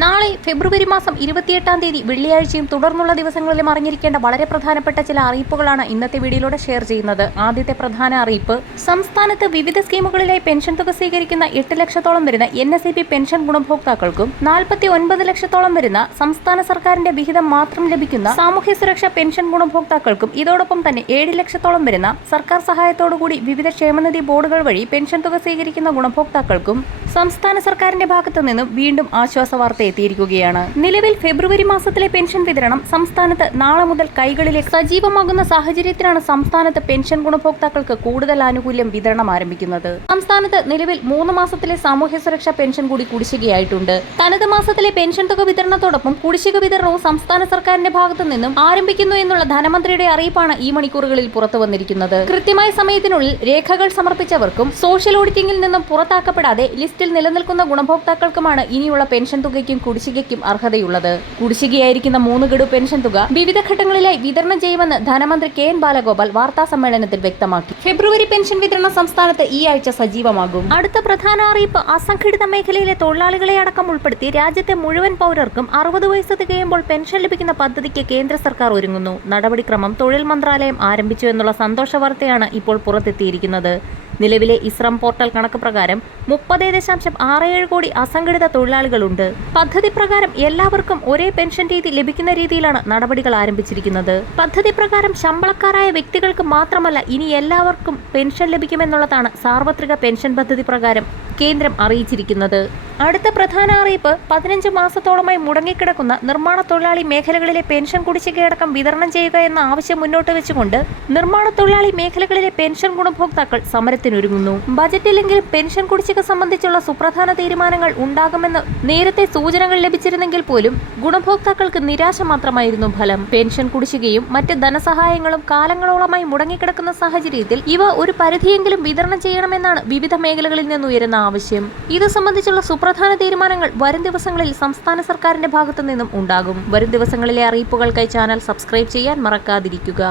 നാളെ ഫെബ്രുവരി മാസം 28-ാം തീയതി വെള്ളിയാഴ്ചയും തുടർന്നുള്ള ദിവസങ്ങളിലും അറിഞ്ഞിരിക്കേണ്ട വളരെ പ്രധാനപ്പെട്ട ചില അറിയിപ്പുകളാണ് ഇന്നത്തെ വീഡിയോയിലൂടെ ഷെയർ ചെയ്യുന്നത്. ആദ്യത്തെ പ്രധാന അറിയിപ്പ്, സംസ്ഥാനത്ത് വിവിധ സ്കീമുകളിലായി പെൻഷൻ തുക സ്വീകരിക്കുന്ന 8 ലക്ഷത്തോളം വരുന്ന NSEP പെൻഷൻ ഗുണഭോക്താക്കൾക്കും 49 ലക്ഷത്തോളം വരുന്ന സംസ്ഥാന സർക്കാരിന്റെ വിഹിതം മാത്രം ലഭിക്കുന്ന സാമൂഹ്യ സുരക്ഷാ പെൻഷൻ ഗുണഭോക്താക്കൾക്കും ഇതോടൊപ്പം തന്നെ 7 ലക്ഷത്തോളം വരുന്ന സർക്കാർ സഹായത്തോടുകൂടി വിവിധ ക്ഷേമനിധി ബോർഡുകൾ വഴി പെൻഷൻ തുക സ്വീകരിക്കുന്ന ഗുണഭോക്താക്കൾക്കും സംസ്ഥാന സർക്കാരിന്റെ ഭാഗത്തു നിന്നും വീണ്ടും ആശ്വാസ വാർത്ത എത്തിയിരിക്കുകയാണ്. നിലവിൽ ഫെബ്രുവരി മാസത്തിലെ പെൻഷൻ വിതരണം സംസ്ഥാനത്ത് നാളെ മുതൽ കൈകളിലേക്ക് സജീവമാകുന്ന സാഹചര്യത്തിലാണ് സംസ്ഥാനത്ത് പെൻഷൻ ഗുണഭോക്താക്കൾക്ക് കൂടുതൽ ആനുകൂല്യം വിതരണം ആരംഭിക്കുന്നത്. സംസ്ഥാനത്ത് നിലവിൽ 3 മാസത്തിലെ സാമൂഹ്യ സുരക്ഷാ പെൻഷൻ കൂടി കുടിശ്ശികയായിട്ടുണ്ട്. തനത് മാസത്തിലെ പെൻഷൻ തുക വിതരണത്തോടൊപ്പം കുടിശ്ശിക വിതരണവും സംസ്ഥാന സർക്കാരിന്റെ ഭാഗത്തു നിന്നും ആരംഭിക്കുന്നു എന്നുള്ള ധനമന്ത്രിയുടെ അറിയിപ്പാണ് ഈ മണിക്കൂറുകളിൽ പുറത്തു വന്നിരിക്കുന്നത്. കൃത്യമായ സമയത്തിനുള്ളിൽ രേഖകൾ സമർപ്പിച്ചവർക്കും സോഷ്യൽ ഓഡിറ്റിംഗിൽ നിന്നും പുറത്താക്കപ്പെടാതെ ലിസ്റ്റിൽ നിലനിൽക്കുന്ന ഗുണഭോക്താക്കൾക്കുമാണ് ഇനിയുള്ള പെൻഷൻ തുകയ്ക്കും കുടിശ്ശികയ്ക്കും അർഹതയുള്ളത്. കുടിശ്ശികയായിരിക്കുന്ന 3 ഗഡു പെൻഷൻ തുക വിവിധ ഘട്ടങ്ങളിലായി വിതരണം ചെയ്യുമെന്ന് ധനമന്ത്രി KN ബാലഗോപാൽ വാർത്താ സമ്മേളനത്തിൽ വ്യക്തമാക്കി. ഫെബ്രുവരി പെൻഷൻ വിതരണം സംസ്ഥാനത്ത് ഈ ആഴ്ച സജീവമാകും. അടുത്ത പ്രധാന അറിയിപ്പ്, അസംഘടിത മേഖലയിലെ തൊഴിലാളികളെ അടക്കം ഉൾപ്പെടുത്തി രാജ്യത്തെ മുഴുവൻ പൗരർക്കും 60 വയസ്സ് തികയുമ്പോൾ പെൻഷൻ ലഭിക്കുന്ന പദ്ധതിക്ക് കേന്ദ്ര സർക്കാർ ഒരുങ്ങുന്നു. നടപടിക്രമം തൊഴിൽ മന്ത്രാലയം ആരംഭിച്ചു എന്നുള്ള സന്തോഷ വാർത്തയാണ് ഇപ്പോൾ പുറത്തെത്തിയിരിക്കുന്നത്. നിലവിലെ ഇസ്രം പോർട്ടൽ കണക്ക് പ്രകാരം 30.67 കോടി അസംഘടിത തൊഴിലാളികളുണ്ട്. പദ്ധതി പ്രകാരം എല്ലാവർക്കും ഒരേ പെൻഷൻ രീതി ലഭിക്കുന്ന രീതിയിലാണ് നടപടികൾ ആരംഭിച്ചിരിക്കുന്നത്. പദ്ധതി പ്രകാരം ശമ്പളക്കാരായ വ്യക്തികൾക്ക് മാത്രമല്ല ഇനി എല്ലാവർക്കും പെൻഷൻ ലഭിക്കുമെന്നുള്ളതാണ് സാർവത്രിക പെൻഷൻ പദ്ധതി പ്രകാരം കേന്ദ്രം അറിയിച്ചിരിക്കുന്നത്. അടുത്ത പ്രധാന അറിയിപ്പ്, 15 മാസത്തോളമായി മുടങ്ങിക്കിടക്കുന്ന നിർമ്മാണ തൊഴിലാളി മേഖലകളിലെ പെൻഷൻ കുടിശ്ശികയടക്കം വിതരണം ചെയ്യുക എന്ന ആവശ്യം മുന്നോട്ട് വെച്ചുകൊണ്ട് നിർമ്മാണ തൊഴിലാളി മേഖലകളിലെ പെൻഷൻ ഗുണഭോക്താക്കൾ സമരത്തിനൊരുങ്ങുന്നു. ബജറ്റിലെങ്കിലും പെൻഷൻ കുടിശ്ശിക സംബന്ധിച്ചുള്ള സുപ്രധാന തീരുമാനങ്ങൾ ഉണ്ടാകുമെന്ന് നേരത്തെ സൂചനകൾ ലഭിച്ചിരുന്നെങ്കിൽ പോലും ഗുണഭോക്താക്കൾക്ക് നിരാശ മാത്രമായിരുന്നു ഫലം. പെൻഷൻ കുടിശ്ശികയും മറ്റ് ധനസഹായങ്ങളും കാലങ്ങളോളമായി മുടങ്ങിക്കിടക്കുന്ന സാഹചര്യത്തിൽ ഇവ ഒരു പരിധിയെങ്കിലും വിതരണം ചെയ്യണമെന്നാണ് വിവിധ മേഖലകളിൽ നിന്ന് ഉയരുന്ന ആവശ്യം. ഇത് സംബന്ധിച്ചുള്ള സുപ്രധാന തീരുമാനങ്ങൾ വരും ദിവസങ്ങളിൽ സംസ്ഥാന സർക്കാരിന്റെ ഭാഗത്തു നിന്നും ഉണ്ടാകും. വരും ദിവസങ്ങളിലെ അറിയിപ്പുകൾക്കായി ചാനൽ സബ്സ്ക്രൈബ് ചെയ്യാൻ മറക്കാതിരിക്കുക.